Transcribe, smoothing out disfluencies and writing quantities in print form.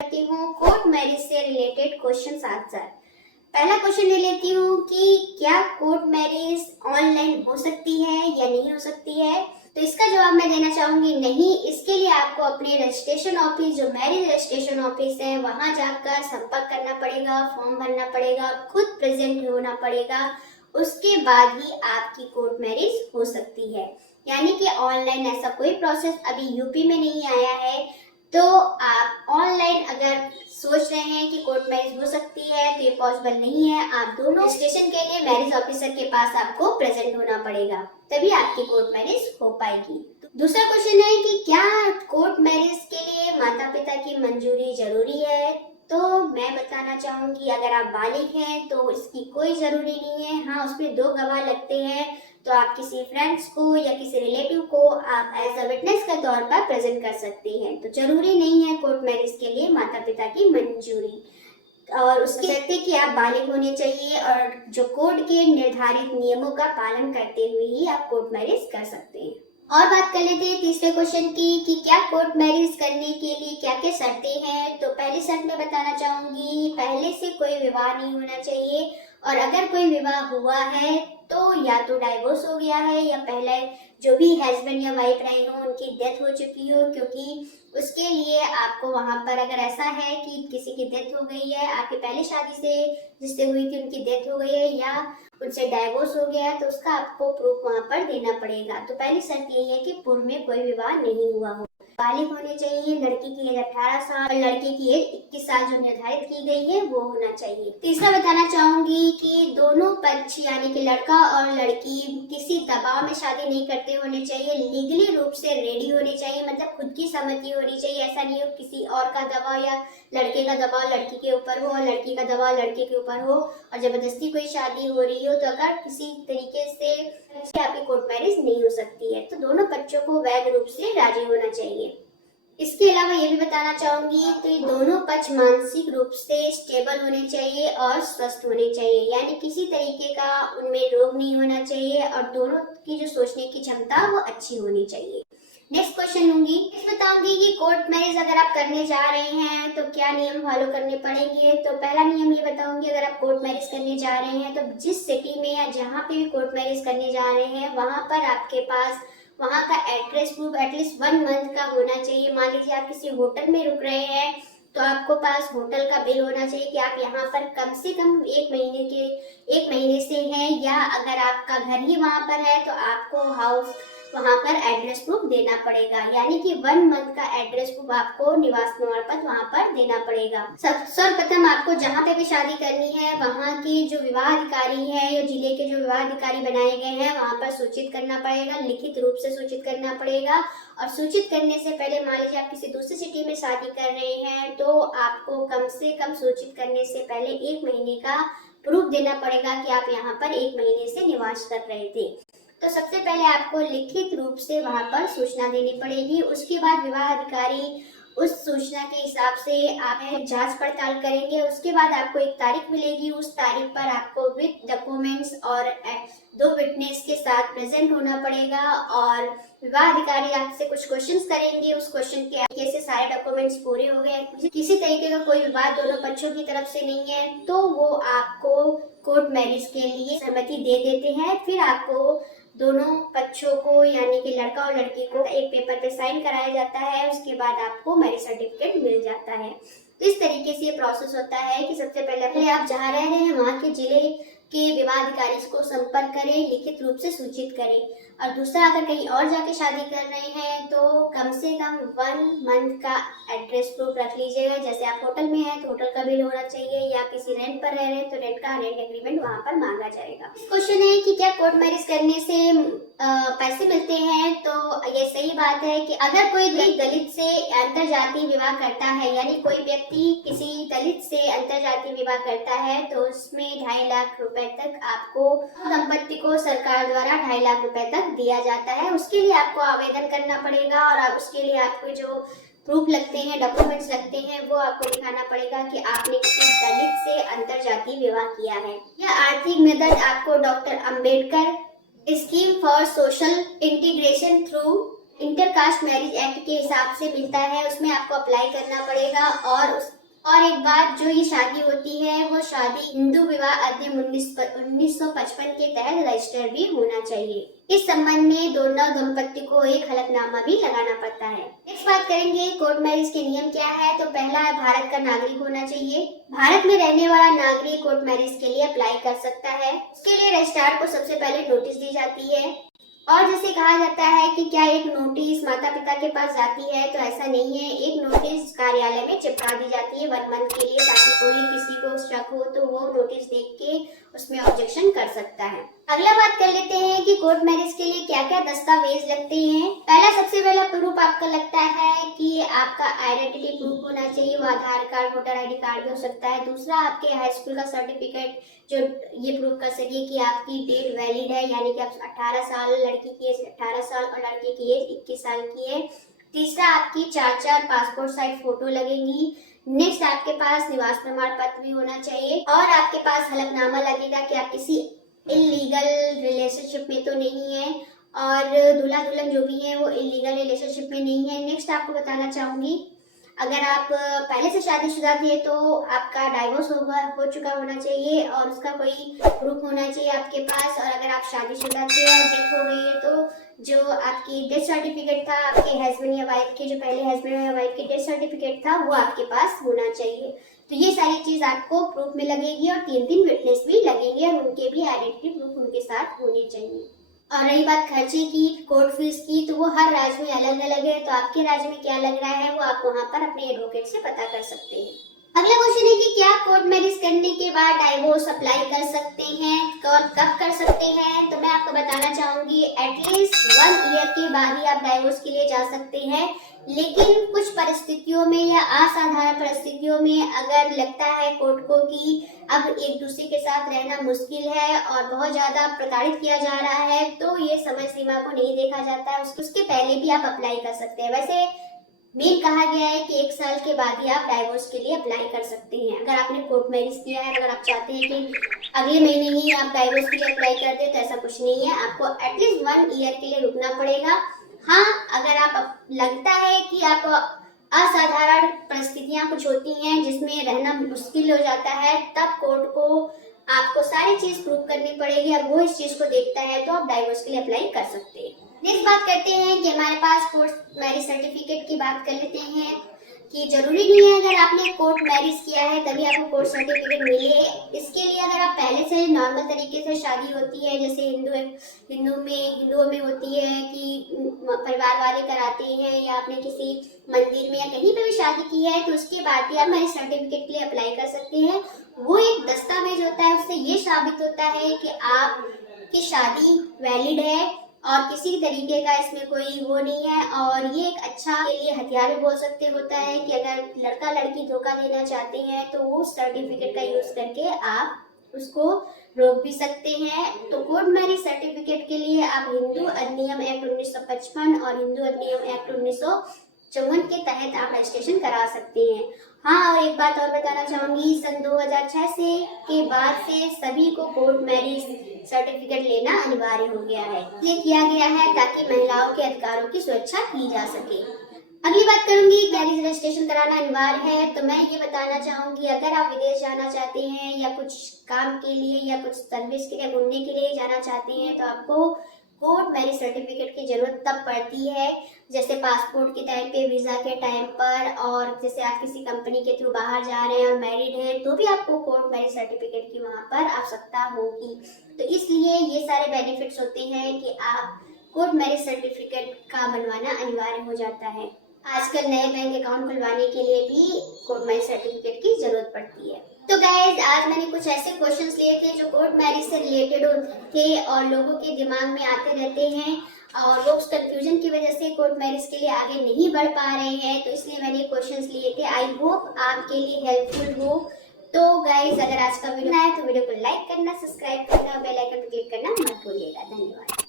करती हूँ court marriage से रिलेटेड क्वेश्चन आंसर। पहला क्वेश्चन ले लेती हूँ कि क्या कोर्ट मैरिज ऑनलाइन हो सकती है या नहीं हो सकती है। तो इसका जवाब मैं देना चाहूंगी नहीं। इसके लिए आपको अपने रजिस्ट्रेशन ऑफिस, जो मैरिज रजिस्ट्रेशन ऑफिस है, वहां जाकर संपर्क करना पड़ेगा, फॉर्म भरना पड़ेगा, खुद प्रेजेंट होना पड़ेगा। उसके बाद ही आपकी कोर्ट मैरिज हो सकती है। यानी कि ऑनलाइन ऐसा कोई प्रोसेस अभी यूपी में नहीं आया है। तो आप ऑनलाइन अगर सोच रहे हैं कि कोर्ट मैरिज हो सकती है तो ये पॉसिबल नहीं है। आप दोनों स्टेशन के लिए मैरिज ऑफिसर के पास आपको प्रेजेंट होना पड़ेगा, तभी आपकी कोर्ट मैरिज हो पाएगी। दूसरा क्वेश्चन है कि क्या कोर्ट मैरिज के लिए माता पिता की मंजूरी जरूरी है। तो मैं बताना चाहूंगी अगर आप बालिग हैं तो इसकी कोई जरूरी नहीं है। हाँ, उसमें 2 गवाह लगते हैं, तो आप किसी फ्रेंड्स को या किसी रिलेटिव को आप एज अ विटनेस के तौर पर प्रेजेंट कर सकते हैं। तो जरूरी नहीं है कोर्ट मैरिज के लिए माता पिता की मंजूरी, और उसके शर्त कि आप बालिग होने चाहिए और जो कोर्ट के निर्धारित नियमों का पालन करते हुए ही आप कोर्ट मैरिज कर सकते हैं। और बात कर लेते हैं तीसरे क्वेश्चन की कि क्या कोर्ट मैरिज करने के लिए क्या क्या शर्तें हैं। तो पहली शर्त मैं बताना चाहूंगी, पहले से कोई विवाह नहीं होना चाहिए, और अगर कोई विवाह हुआ है तो या तो डाइवोर्स हो गया है या पहले जो भी हस्बैंड या वाइफ रहे हो उनकी डेथ हो चुकी हो। क्योंकि उसके लिए आपको वहां पर अगर ऐसा है कि किसी की डेथ हो गई है, आपकी पहले शादी से जिससे हुई थी उनकी डेथ हो गई है या उनसे डाइवोर्स हो गया है, तो उसका आपको प्रूफ वहां पर देना पड़ेगा। तो पहली शर्त यही है कि पूर्व में कोई विवाह नहीं हुआ हो। बालिग होने चाहिए, लड़की की एज 18 साल और लड़के की एज 21 साल जो निर्धारित की गई है वो होना चाहिए। तीसरा बताना चाहूंगी कि दोनों पक्ष यानी कि लड़का और लड़की किसी दबाव में शादी नहीं करते होने चाहिए। लीगली रूप से रेडी होने चाहिए, मतलब खुद की सहमति होनी चाहिए। ऐसा नहीं हो किसी और का दबाव या लड़के का दबाव लड़की के ऊपर हो और लड़की का दबाव लड़के के ऊपर हो और जबरदस्ती कोई शादी हो रही हो। तो अगर किसी तरीके से आपकी कोर्ट मैरिज नहीं हो सकती है, तो दोनों बच्चों को वैध रूप से राजी होना चाहिए। इसके अलावा ये भी बताना चाहूंगी तो ये दोनों पक्ष मानसिक रूप से स्टेबल होने चाहिए और स्वस्थ होने चाहिए, यानी किसी तरीके का उनमें रोग नहीं होना चाहिए और दोनों की जो सोचने की क्षमता वो अच्छी होनी चाहिए। नेक्स्ट क्वेश्चन लूंगी, इस बताऊंगी कि कोर्ट मैरिज अगर आप करने जा रहे हैं तो क्या नियम फॉलो करने पड़ेंगे। तो पहला नियम ये बताऊंगी, अगर आप कोर्ट मैरिज करने जा रहे हैं तो जिस सिटी में या जहाँ पे भी कोर्ट मैरिज करने जा रहे हैं वहां पर आपके पास वहां का एड्रेस प्रूफ एटलीस्ट 1 मंथ का होना चाहिए। मान लीजिए आप किसी होटल में रुक रहे हैं तो आपको पास होटल का बिल होना चाहिए कि आप यहाँ पर कम से कम 1 महीने से हैं, या अगर आपका घर ही वहां पर है तो आपको हाउस वहां पर एड्रेस प्रूफ देना पड़ेगा। यानी कि 1 मंथ का एड्रेस प्रूफ आपको निवास प्रमाण पत्र वहां पर देना पड़ेगा। सर्वप्रथम आपको जहाँ पे भी शादी करनी है वहां के जो विवाह अधिकारी है या जिले के जो विवाह अधिकारी बनाए गए हैं वहां पर सूचित करना पड़ेगा, लिखित रूप से सूचित करना पड़ेगा। और सूचित करने से पहले मान लीजिए आप किसी दूसरी सिटी में शादी कर रहे हैं तो आपको कम से कम सूचित करने से पहले 1 महीने का प्रूफ देना पड़ेगा कि आप यहाँ पर 1 महीने से निवास कर रहे थे। तो सबसे पहले आपको लिखित रूप से वहां पर सूचना देनी पड़ेगी। उसके बाद विवाह अधिकारी उस सूचना के हिसाब से आप जांच पड़ताल करेंगे। उसके बाद आपको एक तारीख मिलेगी, उस तारीख पर आपको विद डॉक्यूमेंट्स और 2 विटनेस के साथ प्रेजेंट होना पड़ेगा और विवाह अधिकारी आपसे कुछ क्वेश्चंस करेंगे। उस क्वेश्चन के आगे से सारे डॉक्यूमेंट्स पूरे हो गए, किसी तरीके का कोई विवाद दोनों पक्षों की तरफ से नहीं है, तो वो आपको कोर्ट मैरिज के लिए सहमति दे देते हैं। फिर आपको दोनों पक्षों को यानी कि लड़का और लड़की को एक पेपर पे साइन कराया जाता है। उसके बाद आपको मैरिज सर्टिफिकेट मिल जाता है। तो इस तरीके से ये प्रोसेस होता है कि सबसे पहले आप जहाँ रह रहे हैं वहाँ के जिले के विवाह अधिकारी को संपर्क करें, लिखित रूप से सूचित करें। और दूसरा, अगर कहीं और जाके शादी कर रहे हैं तो कम से कम 1 मंथ का एड्रेस प्रूफ रख लीजिएगा। जैसे आप होटल में हैं तो होटल का बिल होना चाहिए, या किसी रेंट पर रह रहे हैं तो रेंट एग्रीमेंट वहां पर मांगा जाएगा। क्वेश्चन है कि क्या कोर्ट मैरिज करने से पैसे मिलते हैं। तो ये सही बात है कि अगर कोई दलित से अंतरजातीय विवाह करता है, यानी कोई व्यक्ति किसी दलित से अंतरजातीय विवाह करता है, तो उसमें 2.5 लाख रुपए तक आपको दंपति को सरकार द्वारा 2.5 लाख रुपए तक दिया जाता है। उसके लिए आपको आवेदन करना पड़ेगा और उसके लिए आपको जो प्रूफ लगते हैं, डॉक्यूमेंट्स लगते हैं, वो आपको दिखाना पड़ेगा कि आपने किसी दलित से अंतरजातीय विवाह किया है। यह आर्थिक मदद आपको doctor Ambedkar scheme for social integration through intercaste marriage act के हिसाब से मिलता है, उसमें आपको अप्लाई करना पड़ेगा। और एक बात, जो ये शादी होती है वो शादी हिंदू विवाह अधिनियम 1955 के तहत रजिस्टर भी होना चाहिए। इस संबंध में दोनों दंपति को एक हलफनामा भी लगाना पड़ता है। नेक्स्ट बात करेंगे कोर्ट मैरिज के नियम क्या है। तो पहला है, भारत का नागरिक होना चाहिए। भारत में रहने वाला नागरिक कोर्ट मैरिज के लिए अप्लाई कर सकता है। उसके लिए रजिस्ट्रार को सबसे पहले नोटिस दी जाती है। और जैसे कहा जाता है कि क्या एक नोटिस माता पिता के पास जाती है, तो ऐसा नहीं है। एक नोटिस कार्यालय में चिपका दी जाती है 1 मंथ के लिए, ताकि कोई किसी को शक हो तो वो नोटिस देख के उसमें ऑब्जेक्शन कर सकता है। अगला बात कर लेते हैं कि कोर्ट मैरिज के लिए क्या क्या दस्तावेज लगते हैं। सबसे पहला प्रूफ आपका लगता है कि आपका आइडेंटिटी प्रूफ होना चाहिए। वो आधार कार्ड, वोटर ID कार्ड भी हो सकता है। दूसरा, आपके हाई स्कूल का सर्टिफिकेट जो ये प्रूफ कर सके कि आपकी डेट वैलिड है, यानी कि आप 18 साल, लड़की की एज 18 साल और लड़के की एज 21 साल की है। तीसरा, आपकी 4 पासपोर्ट साइज फोटो लगेंगी। नेक्स्ट, आपके पास निवास प्रमाण पत्र भी होना चाहिए और आपके पास हलफनामा लगेगा कि आप किसी इलीगल रिलेशनशिप में तो नहीं है और दूल्हा दुल्हन जो भी है वो इलीगल रिलेशनशिप में नहीं है। नेक्स्ट, आपको बताना चाहूंगी, अगर आप पहले से शादीशुदा थे तो आपका डाइवोर्स हो चुका होना चाहिए और उसका कोई प्रूफ होना चाहिए आपके पास। और अगर आप शादीशुदा थे और डेथ हो गई है तो जो आपकी डेथ सर्टिफिकेट था आपके हस्बैंड या वाइफ के, जो पहले हस्बैंड या वाइफ के डेथ सर्टिफिकेट था, वो आपके पास होना चाहिए। तो ये सारी चीज आपको प्रूफ में लगेगी और 3 विटनेस भी लगेंगे और उनके भी आइडेंटिटी प्रूफ उनके साथ होने चाहिए। और रही बात खर्चे की, कोर्ट फीस की, तो वो हर राज्य में अलग अलग है। तो आपके राज्य में क्या लग रहा है वो आप वहाँ पर अपने एडवोकेट से पता कर सकते हैं। अगला क्वेश्चन है कि क्या कोर्ट मैरिज करने के बाद डाइवोर्स अप्लाई कर सकते हैं और कब कर सकते हैं। तो मैं आपको बताना चाहूंगी, एटलीस्ट 1 ईयर के बाद ही आप डाइवोर्स के लिए जा सकते हैं। लेकिन कुछ परिस्थितियों में या असाधारण परिस्थितियों में अगर लगता है कोर्ट को कि अब एक दूसरे के साथ रहना मुश्किल है और बहुत ज्यादा प्रताड़ित किया जा रहा है, तो ये समय सीमा को नहीं देखा जाता है, उसके पहले भी आप अप्लाई कर सकते हैं। वैसे मेन कहा गया है कि 1 साल के बाद ही आप डाइवोर्स के लिए अप्लाई कर सकते हैं। अगर आपने कोर्ट मैरिज किया है, अगर आप चाहते हैं कि अगले महीने ही आप डाइवोर्स के लिए अप्लाई कर दे, तो ऐसा कुछ नहीं है। आपको एटलीस्ट 1 ईयर के लिए रुकना पड़ेगा। हाँ, अगर आप लगता है कि आप असाधारण परिस्थितियां कुछ होती हैं जिसमें रहना मुश्किल हो जाता है, तब कोर्ट को आपको सारी चीज प्रूव करनी पड़ेगी और वो इस चीज को देखता है तो आप डाइवोर्स के लिए अप्लाई कर सकते हैं। नेक्स्ट बात करते हैं कि हमारे पास कोर्ट मैरिज सर्टिफिकेट की बात कर लेते हैं कि जरूरी नहीं है अगर आपने कोर्ट मैरिज किया है तभी आपको कोर्ट सर्टिफिकेट मिले। इसके लिए अगर आप पहले से नॉर्मल तरीके से शादी होती है, जैसे हिंदुओं में होती है कि परिवार वाले कराते हैं या आपने किसी मंदिर में या कहीं पे भी शादी की है, तो उसके बाद भी आप मैरिज सर्टिफिकेट के लिए अप्लाई कर सकते हैं। वो एक दस्तावेज होता है, उससे ये साबित होता है कि आपकी शादी वैलिड है और किसी तरीके का इसमें कोई वो नहीं है। और ये एक अच्छा के लिए हथियार भी बोल सकते होता है कि अगर लड़का लड़की धोखा देना चाहते हैं तो वो सर्टिफिकेट का यूज करके आप उसको रोक भी सकते हैं। तो कोर्ट मैरिज सर्टिफिकेट के लिए आप हिंदू अधिनियम एक्ट 1955 और हिंदू अधिनियम एक्ट 1954 के तहत आप रजिस्ट्रेशन करा सकते हैं। हाँ, और एक बात और बताना चाहूंगी, सन 2006 के बाद से सभी को कोर्ट मैरिज सर्टिफिकेट लेना अनिवार्य हो गया है। ये किया गया है ताकि महिलाओं के अधिकारों की सुरक्षा की जा सके। अगली बात करूंगी, मैरिज रजिस्ट्रेशन कराना अनिवार्य है। तो मैं ये बताना चाहूंगी, अगर आप विदेश जाना चाहते हैं या कुछ काम के लिए या कुछ सर्विस के लिए घूमने के लिए जाना चाहते हैं, तो आपको कोर्ट मैरिज सर्टिफिकेट की जरूरत तब पड़ती है जैसे पासपोर्ट के टाइम पे, वीजा के टाइम पर, और जैसे आप किसी कंपनी के थ्रू बाहर जा रहे हैं और मैरिड हैं तो भी आपको कोर्ट मैरिज सर्टिफिकेट की वहां पर आवश्यकता होगी। तो इसलिए ये सारे बेनिफिट्स होते हैं कि आप कोर्ट मैरिज सर्टिफिकेट का बनवाना अनिवार्य हो जाता है। आजकल नए बैंक अकाउंट खुलवाने के लिए भी कोर्ट मैरिज सर्टिफिकेट की जरूरत पड़ती है। तो गाइज, आज मैंने कुछ ऐसे क्वेश्चंस लिए थे जो कोर्ट मैरिज से रिलेटेड थे और लोगों के दिमाग में आते रहते हैं और लोग कंफ्यूजन की वजह से कोर्ट मैरिज के लिए आगे नहीं बढ़ पा रहे हैं, तो इसलिए मैंने क्वेश्चंस लिए थे। आई होप आपके लिए हेल्पफुल हो। तो गाइज, अगर आज का वीडियो आया तो वीडियो को लाइक करना, सब्सक्राइब करना और बेल आइकन पर क्लिक करना मत भूलिएगा। धन्यवाद।